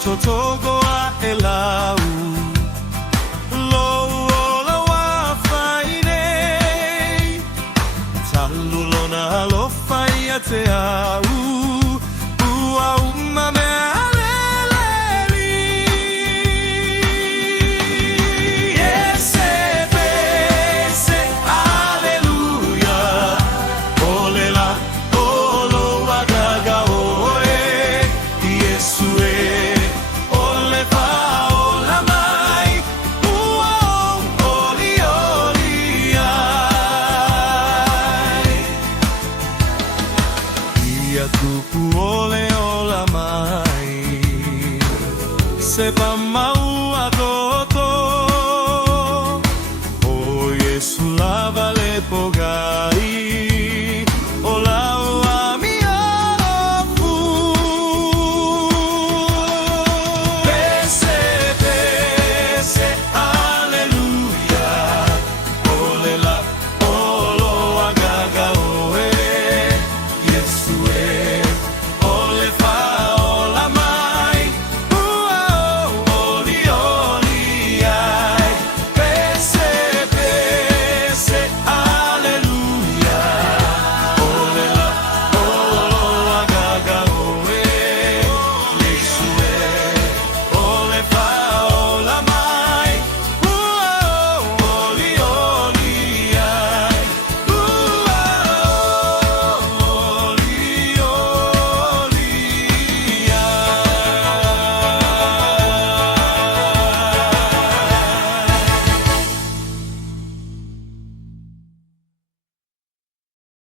totogoa elau lo ola wa fainei talulona lo faia te au ua uma me aleleli ese pese aleluia olela olo wagaga oe Yesue ole Vaola mai Olioli ai Ia tupu ole ola mai Sepa